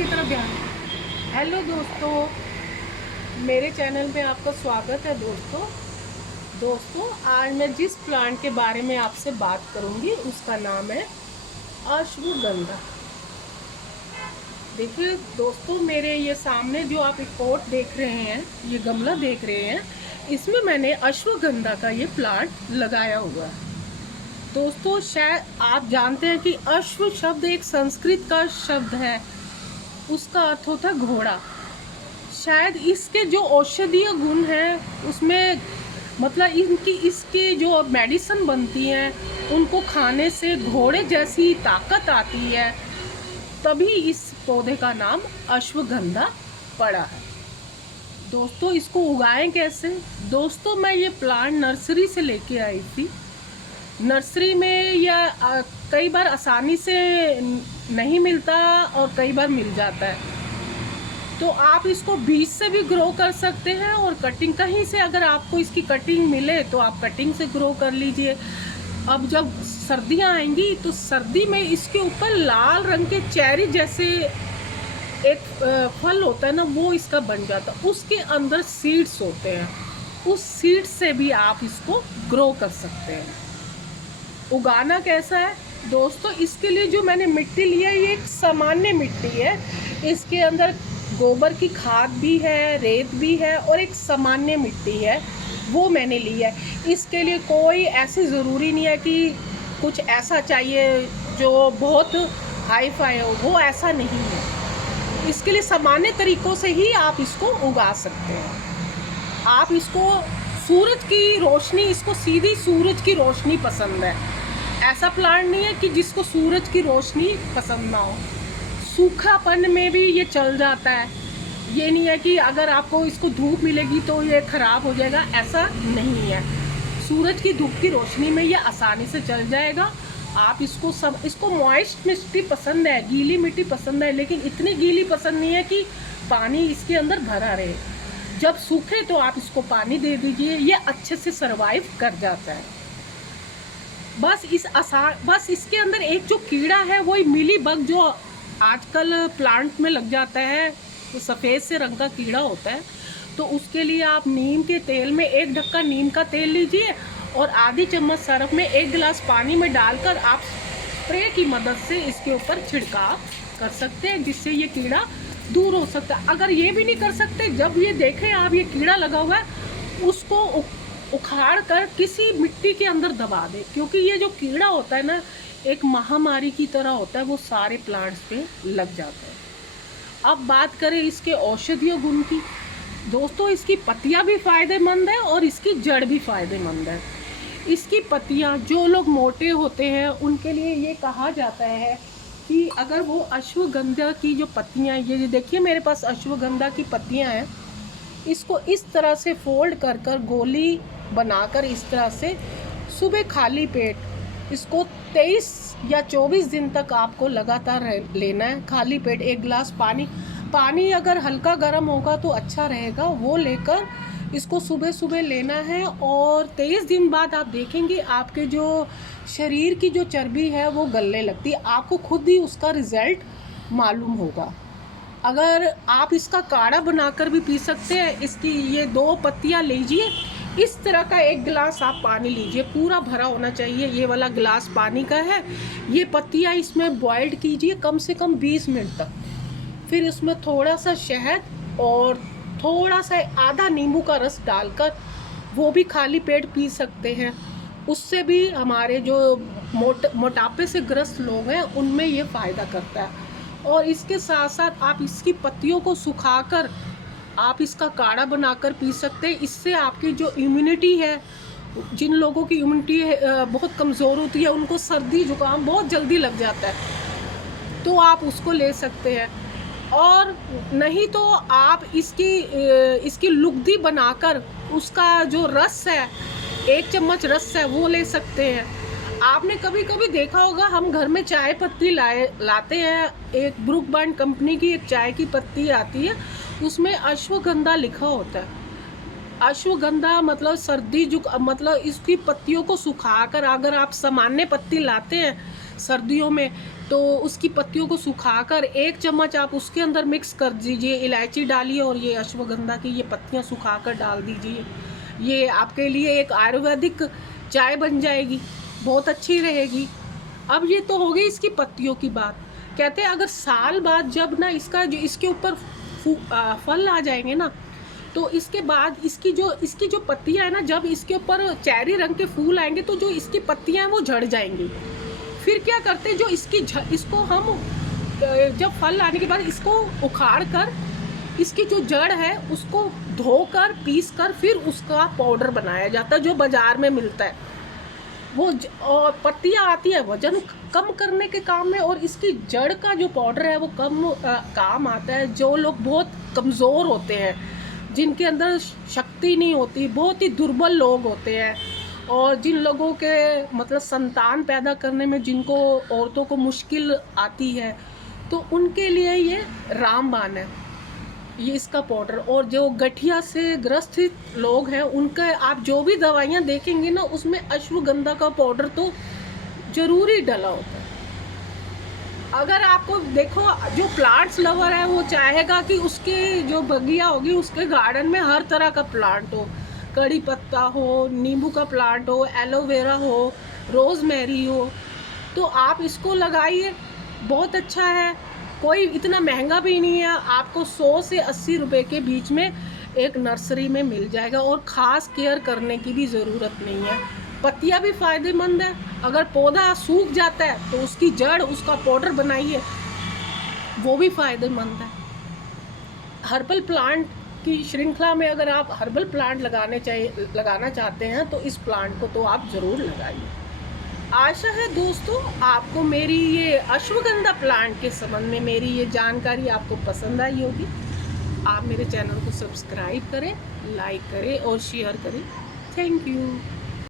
की तरफ ध्यान। हेलो दोस्तों, मेरे चैनल में आपका स्वागत है। दोस्तों आज मैं जिस प्लांट के बारे में आपसे बात करूंगी उसका नाम है अश्वगंधा। देखिए दोस्तों, मेरे ये सामने जो आप एक पॉट देख रहे हैं, ये गमला देख रहे हैं, इसमें मैंने अश्वगंधा का ये प्लांट लगाया हुआ है। दोस्तों शायद आप जानते हैं कि अश्व शब्द एक संस्कृत का शब्द है, उसका अर्थ होता है घोड़ा। शायद इसके जो औषधीय गुण हैं उसमें मतलब इसकी जो मेडिसिन बनती हैं उनको खाने से घोड़े जैसी ताकत आती है, तभी इस पौधे का नाम अश्वगंधा पड़ा है। दोस्तों इसको उगाएं कैसे? दोस्तों मैं ये प्लांट नर्सरी से लेके आई थी। नर्सरी में कई बार आसानी से नहीं मिलता और कई बार मिल जाता है, तो आप इसको बीज से भी ग्रो कर सकते हैं और कटिंग कहीं से अगर आपको इसकी कटिंग मिले तो आप कटिंग से ग्रो कर लीजिए। अब जब सर्दियां आएंगी तो सर्दी में इसके ऊपर लाल रंग के चेरी जैसे एक फल होता है ना, वो इसका बन जाता है। उसके अंदर सीड्स होते हैं, उस सीड से भी आप इसको ग्रो कर सकते हैं। उगाना कैसा है दोस्तों? इसके लिए जो मैंने मिट्टी ली है ये एक सामान्य मिट्टी है। इसके अंदर गोबर की खाद भी है, रेत भी है और एक सामान्य मिट्टी है, वो मैंने ली है। इसके लिए कोई ऐसी ज़रूरी नहीं है कि कुछ ऐसा चाहिए जो बहुत हाई फाई हो, वो ऐसा नहीं है। इसके लिए सामान्य तरीक़ों से ही आप इसको उगा सकते हैं। आप इसको सूरज की रोशनी, इसको सीधी सूरज की रोशनी पसंद है। ऐसा प्लांट नहीं है कि जिसको सूरज की रोशनी पसंद ना हो। सूखापन में भी ये चल जाता है। ये नहीं है कि अगर आपको इसको धूप मिलेगी तो ये ख़राब हो जाएगा, ऐसा नहीं है। सूरज की धूप की रोशनी में ये आसानी से चल जाएगा। आप इसको मॉइस्ट मिट्टी पसंद है, गीली मिट्टी पसंद है, लेकिन इतनी गीली पसंद नहीं है कि पानी इसके अंदर भरा रहे। जब सूखे तो आप इसको पानी दे दीजिए, ये अच्छे से सर्वाइव कर जाता है। बस इसके अंदर एक जो कीड़ा है वो मिली बग, जो आजकल प्लांट में लग जाता है, तो सफ़ेद से रंग का कीड़ा होता है। तो उसके लिए आप नीम के तेल में 1 ढक्कन नीम का तेल लीजिए और आधी चम्मच सरफ में 1 गिलास पानी में डालकर आप स्प्रे की मदद से इसके ऊपर छिड़काव कर सकते हैं, जिससे ये कीड़ा दूर हो सकता है। अगर ये भी नहीं कर सकते, जब ये देखें आप ये कीड़ा लगा हुआ है, उसको उखाड़ कर किसी मिट्टी के अंदर दबा दें, क्योंकि ये जो कीड़ा होता है ना, एक महामारी की तरह होता है, वो सारे प्लांट्स पे लग जाता है। अब बात करें इसके औषधीय गुण की। दोस्तों इसकी पत्तियां भी फ़ायदेमंद है और इसकी जड़ भी फ़ायदेमंद है। इसकी पत्तियां, जो लोग मोटे होते हैं उनके लिए ये कहा जाता है कि अगर वो अश्वगंधा की जो पत्तियां, ये देखिए मेरे पास अश्वगंधा की पत्तियां हैं, इसको इस तरह से फोल्ड कर कर गोली बनाकर इस तरह से सुबह खाली पेट इसको 23 या 24 दिन तक आपको लगातार लेना है। खाली पेट 1 गिलास पानी अगर हल्का गर्म होगा तो अच्छा रहेगा, वो लेकर इसको सुबह सुबह लेना है। और 23 दिन बाद आप देखेंगे आपके जो शरीर की जो चर्बी है वो गलने लगती है, आपको खुद ही उसका रिज़ल्ट मालूम होगा। अगर आप इसका काढ़ा बनाकर भी पी सकते हैं। इसकी ये 2 पत्तियां लीजिए, इस तरह का 1 गिलास आप पानी लीजिए, पूरा भरा होना चाहिए, ये वाला गिलास पानी का है। ये पत्तियां इसमें बॉइल्ड कीजिए कम से कम 20 मिनट तक। फिर इसमें थोड़ा सा शहद और थोड़ा सा आधा नींबू का रस डालकर वो भी खाली पेट पी सकते हैं। उससे भी हमारे जो मोटापे से ग्रस्त लोग हैं उनमें ये फ़ायदा करता है। और इसके साथ साथ आप इसकी पत्तियों को सुखाकर आप इसका काढ़ा बनाकर पी सकते हैं। इससे आपकी जो इम्यूनिटी है, जिन लोगों की इम्यूनिटी बहुत कमज़ोर होती है, उनको सर्दी जुकाम बहुत जल्दी लग जाता है, तो आप उसको ले सकते हैं। और नहीं तो आप इसकी लुगदी बनाकर उसका जो रस है, 1 चम्मच रस है, वो ले सकते हैं। आपने कभी कभी देखा होगा, हम घर में चाय पत्ती लाते हैं, एक ब्रुक बॉन्ड कंपनी की एक चाय की पत्ती आती है, उसमें अश्वगंधा लिखा होता है। अश्वगंधा मतलब सर्दी मतलब इसकी पत्तियों को सुखाकर, अगर आप सामान्य पत्ती लाते हैं, सर्दियों में, तो उसकी पत्तियों को सुखाकर 1 चम्मच आप उसके अंदर मिक्स कर दीजिए, इलायची डालिए और ये अश्वगंधा की ये पत्तियां सुखाकर डाल दीजिए। ये आपके लिए एक आयुर्वेदिक चाय बन जाएगी, बहुत अच्छी रहेगी। अब ये तो हो गई इसकी पत्तियों की बात। कहते हैं अगर साल बाद जब ना इसका जो इसके ऊपर फल आ जाएंगे ना, तो इसके बाद इसकी जो पत्तियां है ना, जब इसके ऊपर चेरी रंग के फूल आएंगे तो जो इसकी पत्तियां हैं वो झड़ जाएंगी। फिर क्या करते हैं, जो इसको हम जब फल आने के बाद इसको उखाड़ कर इसकी जो जड़ है उसको धोकर पीस कर फिर उसका पाउडर बनाया जाता है जो बाजार में मिलता है। वो और पत्तियां आती है वजन कम करने के काम में, और इसकी जड़ का जो पाउडर है वो काम आता है। जो लोग बहुत कमज़ोर होते हैं, जिनके अंदर शक्ति नहीं होती, बहुत ही दुर्बल लोग होते हैं, और जिन लोगों के मतलब संतान पैदा करने में जिनको औरतों को मुश्किल आती है, तो उनके लिए ये रामबाण है, ये इसका पाउडर। और जो गठिया से ग्रसित लोग हैं उनका आप जो भी दवाइयाँ देखेंगे ना, उसमें अश्वगंधा का पाउडर तो जरूरी डला होता है। अगर आपको देखो, जो प्लांट्स लवर है वो चाहेगा कि उसके जो बगिया होगी उसके गार्डन में हर तरह का प्लांट हो, कड़ी पत्ता हो, नींबू का प्लांट हो, एलोवेरा हो, रोज़मेरी हो, तो आप इसको लगाइए, बहुत अच्छा है। कोई इतना महंगा भी नहीं है, आपको 100 से 80 रुपए के बीच में एक नर्सरी में मिल जाएगा, और ख़ास केयर करने की भी ज़रूरत नहीं है। पत्तियां भी फ़ायदेमंद है, अगर पौधा सूख जाता है तो उसकी जड़ उसका पाउडर बनाइए, वो भी फ़ायदेमंद है। हर्बल प्लांट की श्रृंखला में अगर आप हर्बल प्लांट लगाना चाहते हैं तो इस प्लांट को तो आप ज़रूर लगाइए। आशा है दोस्तों आपको मेरी ये अश्वगंधा प्लांट के संबंध में मेरी ये जानकारी आपको पसंद आई होगी। आप मेरे चैनल को सब्सक्राइब करें, लाइक करें और शेयर करें। Thank you.